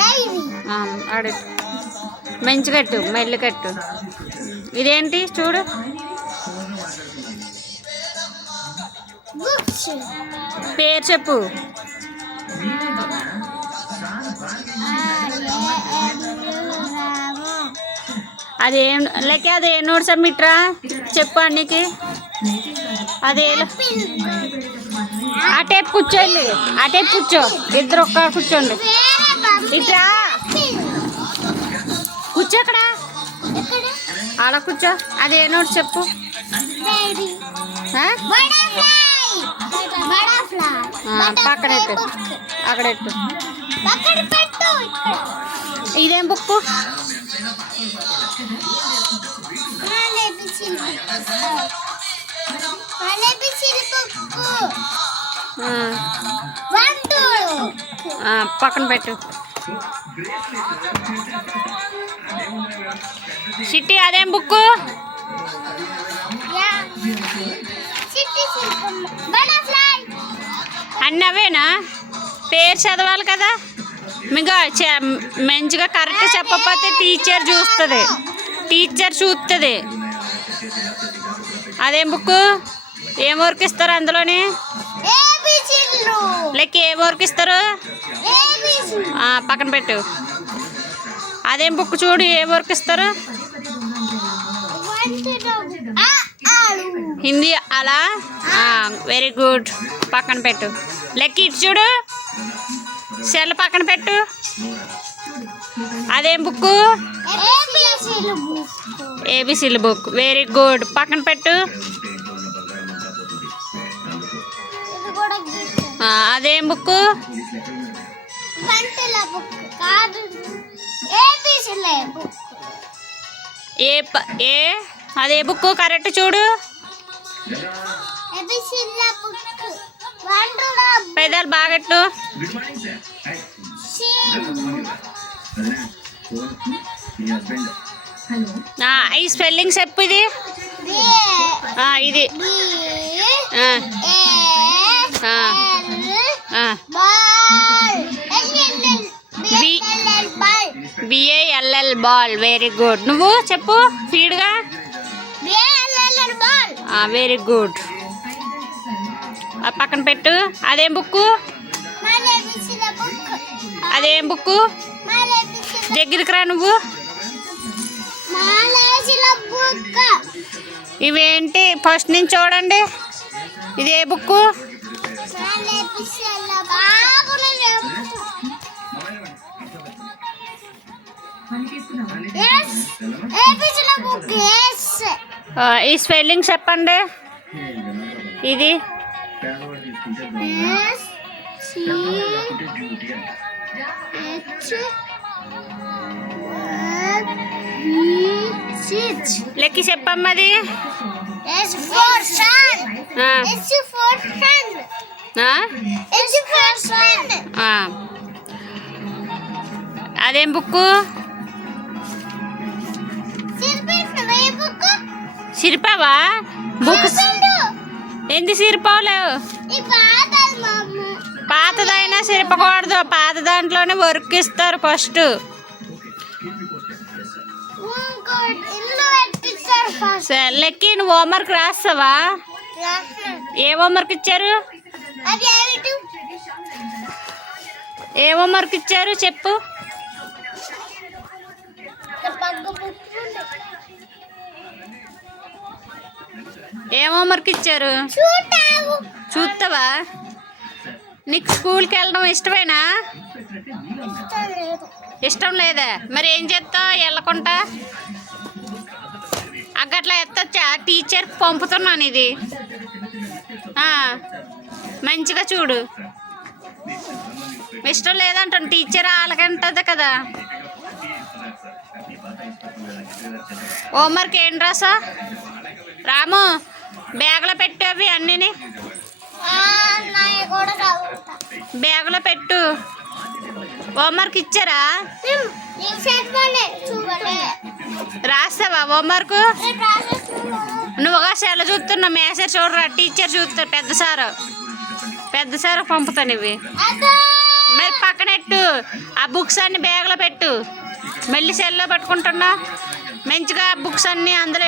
Dairy ఆ, ఆడు మంచి కట్టు మెల్లి కట్టు. ఇదేంటి? చూడు. పేరు చెప్పు. అదేం లేక అది ఏ నోట్స్ అమ్మిట్రా చెప్పు అన్నికి. అదే టైప్ కూర్చోండి. టైప్ కూర్చో. ఇద్దరు ఒక్క కూర్చోండి. ఇట్రా కూర్చో అక్కడ. అలా కూర్చో. అది ఏ నోట్స్ చెప్పు. పక్కన పెట్టు అక్కడ పెట్టు ఇదేం బుక్ పక్కన పెట్టు. సిట్టి అదేం బుక్ అన్నీ అవేనా పేరు చదవాలి కదా. మీకు మంచిగా కరెక్ట్ చెప్పకపోతే టీచర్ చూస్తుంది. టీచర్ చూస్తుంది అదేం బుక్ ఏం వర్క్ ఇస్తారు అందులోని? లెక్క ఏం వర్క్ ఇస్తారు? పక్కన పెట్టు. అదేం బుక్ చూడు ఏ వర్క్ ఇస్తారు? హిందీ అలా? Very good. పక్కన పెట్టు. లెక్క ఇటు చూడు. సెల్ పక్కన పెట్టు. అదేం బుక్ ఏబిసిల్ బుక్? Very good. పక్కన పెట్టు. అదేం బుక్ ఏ ఏ? అదే బుక్ కరెక్ట్ చూడు. పెదాలు బాగట్టు. ఈ స్పెల్లింగ్ చెప్పు ఇది. ఇది. బిఏఎల్ఎల్ బాల్ వెరీ గుడ్ నువ్వు చెప్పు స్పీడ్గా వెరీ గుడ్ పక్కన పెట్టు అదేం బుక్ మళ్ళీ ఏబిసిల బుక్ అదేం బుక్ మళ్ళీ ఏబిసిల దగ్గరికి రా నువ్వు. ఇవేంటి? ఫస్ట్ నుంచి చూడండి. ఇదే బుక్ ఈ స్పెల్లింగ్ చెప్పండి. ఇది? లెక్కి చెప్పమ్మది. అదేం. బుక్ సిరిపావా? బుక్స్ పాతది మమ్మ పాతదైనా సిరిపకూడదు. పాత దాంట్లోనే వర్క్ ఇస్తారు ఫస్ట్. లెక్కి నువ్వు హోంవర్క్ రాస్తావా? ఏ హోంవర్క్ ఇచ్చారు? ఏ హోంవర్క్ ఇచ్చారు? చెప్పు. ఏ హోంవర్క్ ఇచ్చారు? చూస్తావా? నీకు స్కూల్కి వెళ్ళడం ఇష్టమేనా? ఇష్టం లేదు. మరి ఏం చేస్తావు? వెళ్ళకుండా? అగ్గట్లా ఎత్తచ్చా? టీచర్ పంపుతున్నాను ఇది. మంచిగా చూడు. ఇష్టం లేదంటాను. టీచర్ వాళ్ళకంటది కదా. హోంవర్క్ ఏం రాసా రాము బ్యాగ్లో పెట్టు అవి చదువుతా బ్యాగ్లో పెట్టు. హోంవర్క్ ఇచ్చారా? రాస్తావా హోంవర్క్? చూడలే. నువ్వుగా సెల చూస్తున్నా మేసేజ్ చూడరా టీచర్ చూస్తారు పెద్ద సారు. పెద్ద సారు పంపుతాను ఇవి. మరి పక్కనెట్టు ఆ బుక్స్ అన్ని బ్యాగ్లో పెట్టు. మళ్ళీ సెల్లో పట్టుకుంటున్నా. మంచిగా బుక్స్ అన్ని అందులో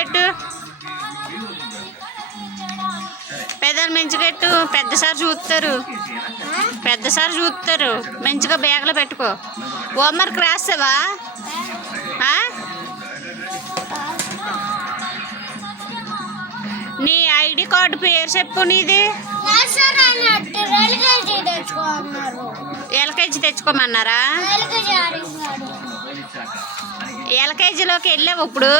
పెద్దలు మంచిగా పెట్టు. పెద్ద సార్ చూస్తారు. పెద్ద సార్ చూస్తారు. మంచిగా బ్యాగ్లో పెట్టుకో. హోంవర్క్ రాస్తావా? నీ ఐడి కార్డు పేరు చెప్పు నీది. ఎల్కేజీ తెచ్చుకోమన్నారు? ఎల్కేజీలోకి వెళ్ళావు ఇప్పుడు?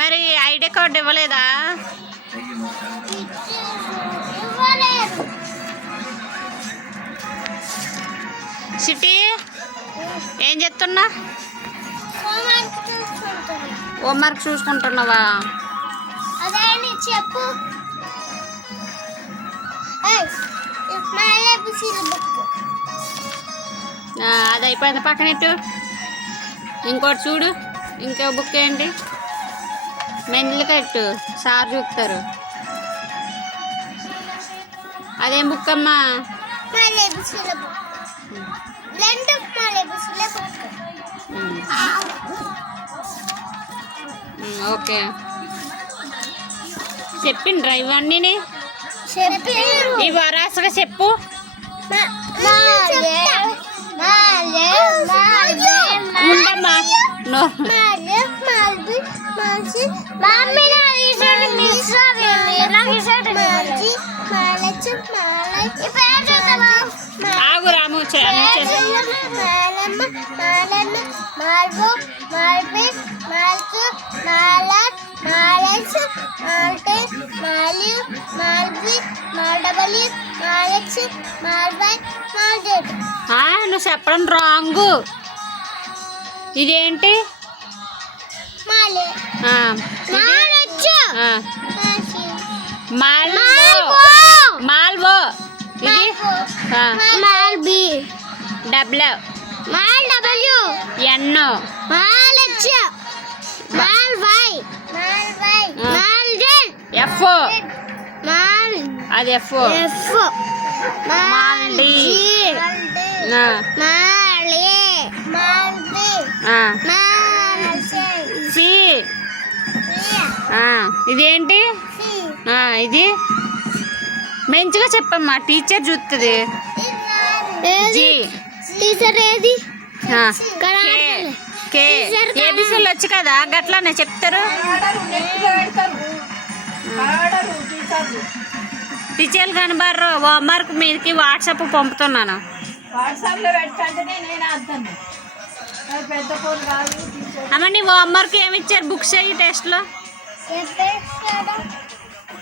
మరి ఐడి కార్డు ఇవ్వలేదా? సిటీ ఏం చెప్తున్నా? హోంవర్క్ చూసుకుంటున్నావా? చెప్పు అది అయిపోయింది పక్కనెట్టు ఇంకోటి చూడు ఇంకో బుక్ ఏంటి? మెండ్లు కట్టు. సార్ చూస్తారు అదేం బుక్ అమ్మా ఓకే. చెప్పిండ్రా ఇవన్నీ చెప్పి. ఈ వరాసగా చెప్పు. ఉండమ్మా. మమ్మీ నా మిస్ అవ్వింది మాలై ఈ పేరు చూద్దామా? ఆగు రాము మాలమ్మ మాలమ్మ మాల్బో మాల్టే మాల్డేట్ నువ్వు చెప్పడం రాంగు. ఇదేంటి? మాల్వో. ఇది? ఆ, మాల్బి డబ్ల్యూ. మాల్ డబ్ల్యూ. ఎన్నో. మాలచ్చ. మాల్ వై. మాల్ వై. ఆ. మాల్ జెడ్. ఎఫ్ మాల్ అది ఎఫ్ ఎఫ్ మాల్ డి. ఆ, మాల్ ఏ. మాల్ బి. ఆ, మాల్ ఇదేంటి? ఆ, ఇది? మంచిగా చెప్పమ్మా టీచర్ చూస్తుంది టీచర్ ఏది. ఏబిసిలు వచ్చి కదా గట్లానే చెప్తారు. టీచర్లు కనబడరు. హోంవర్క్ మీదకి వాట్సాప్ పంపుతున్నాను. వాట్సాప్లో పెట్టంటే నేను అర్థను పెద్ద ఫోన్ కాదు టీచర్. అమ్మ నీ హోంవర్క్ ఏమి ఇచ్చారు బుక్స్ అయ్యి టెస్ట్లో?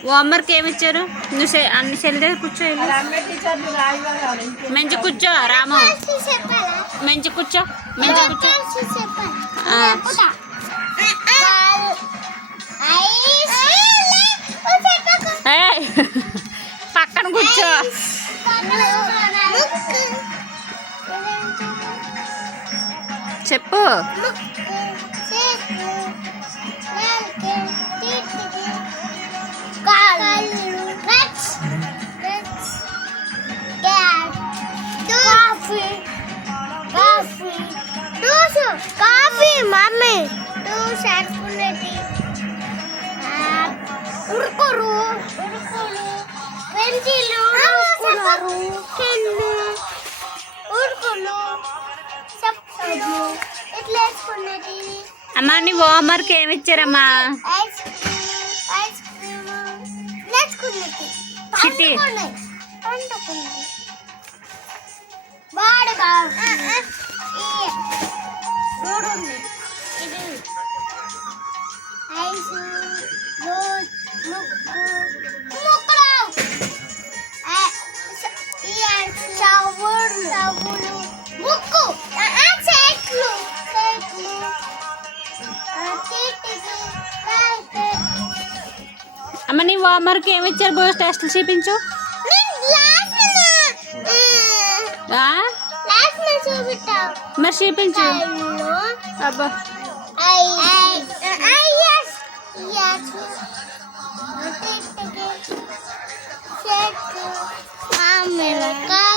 హోంవర్క్ ఏమి ఇచ్చారు నువ్వు అన్ని సెల్ దగ్గర కూర్చో మంచి కూర్చో రాము. మంచి కూర్చో మంచి కూర్చో. ఏయ్, పక్కన కూర్చో. చెప్పు. దోశ అనుకునేది ఉరుకురు. ఉరుకులు. పెన్సిలు ఉరుకులు పెన్ను ఉరుకులు. చెప్పలు ఇట్లా వేసుకునేది అమ్మ నీ హోంవర్క్ ఏమి ఇచ్చారమ్మా చిట్టి. బాడుగా ఇది. ఐసు రోజ్ ముక్కు ముక్కులు ఆ, స- ఈ చవుడు చవులు ముక్కు ఆ, ఆ, చెట్లు చెట్లు ఆ, కిటికీ బయట అమ్మ నీ హోంవర్క్ ఏమి ఇచ్చారు బో టెస్ట్లు చూపించు ఆ? లాస్ట్ చూపిస్తావు మరి చూపించు అబ్బా Mama.